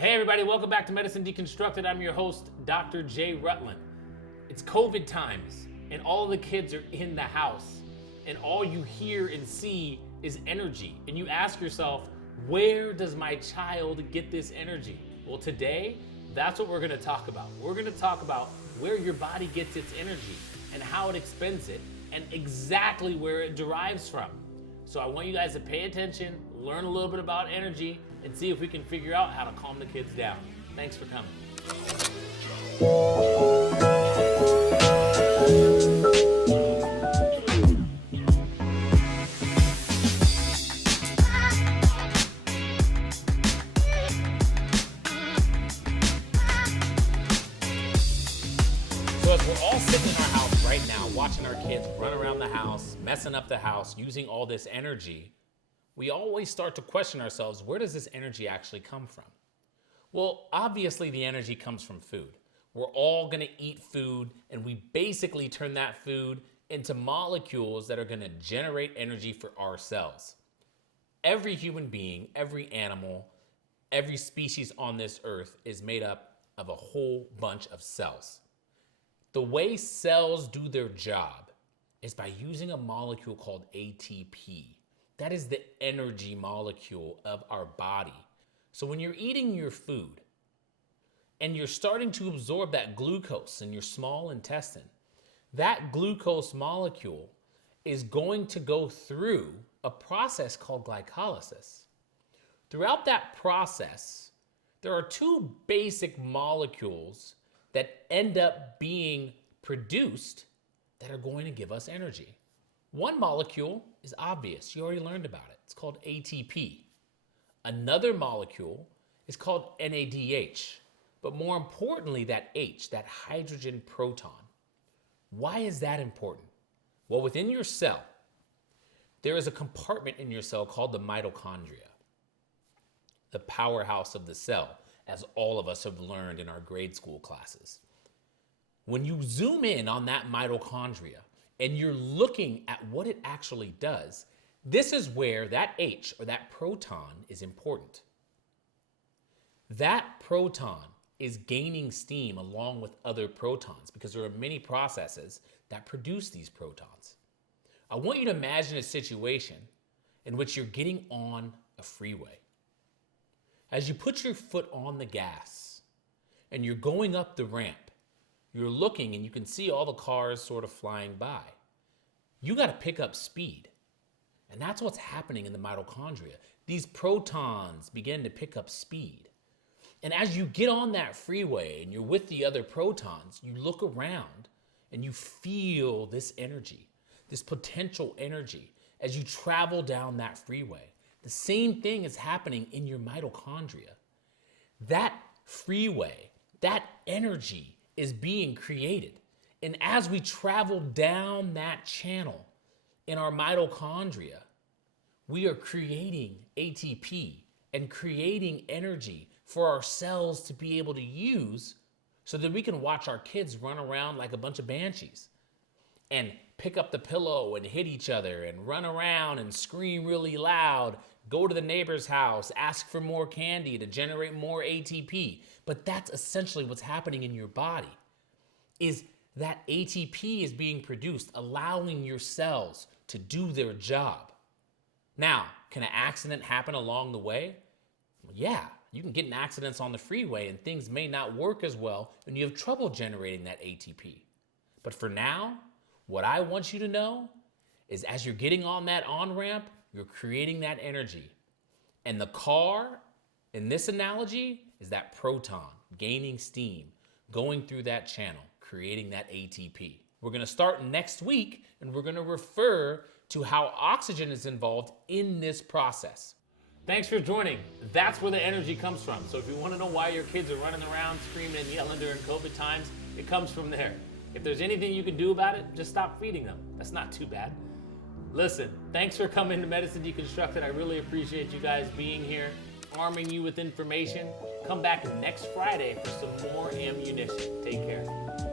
Hey everybody, welcome back to Medicine Deconstructed. I'm your host, Dr. J. Rutland. It's COVID times, and all the kids are in the house, and all you hear and see is energy. And you ask yourself, where does my child get this energy? Well, today, that's what we're gonna talk about. We're gonna talk about where your body gets its energy and how it expends it, and exactly where it derives from. So I want you guys to pay attention, learn a little bit about energy, and see if we can figure out how to calm the kids down. Thanks for coming. So as we're all sitting in our house right now, watching our kids run around the house, messing up the house, using all this energy, we always start to question ourselves, where does this energy actually come from? Well, obviously the energy comes from food. We're all gonna eat food, and we basically turn that food into molecules that are gonna generate energy for our cells. Every human being, every animal, every species on this earth is made up of a whole bunch of cells. The way cells do their job is by using a molecule called ATP. That is the energy molecule of our body. So when you're eating your food and you're starting to absorb that glucose in your small intestine, that glucose molecule is going to go through a process called glycolysis. Throughout that process, there are two basic molecules that end up being produced that are going to give us energy. One molecule is obvious. You already learned about it. It's called ATP. Another molecule is called NADH. But more importantly, that H, that hydrogen proton. Why is that important? Well, within your cell, there is a compartment in your cell called the mitochondria, the powerhouse of the cell, as all of us have learned in our grade school classes. When you zoom in on that mitochondria, and you're looking at what it actually does, this is where that H, or that proton, is important. That proton is gaining steam along with other protons because there are many processes that produce these protons. I want you to imagine a situation in which you're getting on a freeway. As you put your foot on the gas and you're going up the ramp, you're looking and you can see all the cars sort of flying by. You got to pick up speed. And that's what's happening in the mitochondria. These protons begin to pick up speed. And as you get on that freeway and you're with the other protons, you look around and you feel this energy, this potential energy as you travel down that freeway. The same thing is happening in your mitochondria. That freeway, that energy is being created. And as we travel down that channel in our mitochondria, we are creating ATP and creating energy for our cells to be able to use so that we can watch our kids run around like a bunch of banshees and pick up the pillow and hit each other and run around and scream really loud, go to the neighbor's house, ask for more candy to generate more ATP. But that's essentially what's happening in your body, is that ATP is being produced, allowing your cells to do their job. Now, can an accident happen along the way? Well, yeah, you can get in accidents on the freeway and things may not work as well and you have trouble generating that ATP. But for now, what I want you to know is as you're getting on that on-ramp, you're creating that energy. And the car, in this analogy, is that proton gaining steam, going through that channel, creating that ATP. We're gonna start next week and we're gonna refer to how oxygen is involved in this process. Thanks for joining. That's where the energy comes from. So if you wanna know why your kids are running around screaming and yelling during COVID times, it comes from there. If there's anything you can do about it, just stop feeding them. That's not too bad. Listen, thanks for coming to Medicine Deconstructed. I really appreciate you guys being here, arming you with information. Come back next Friday for some more ammunition. Take care.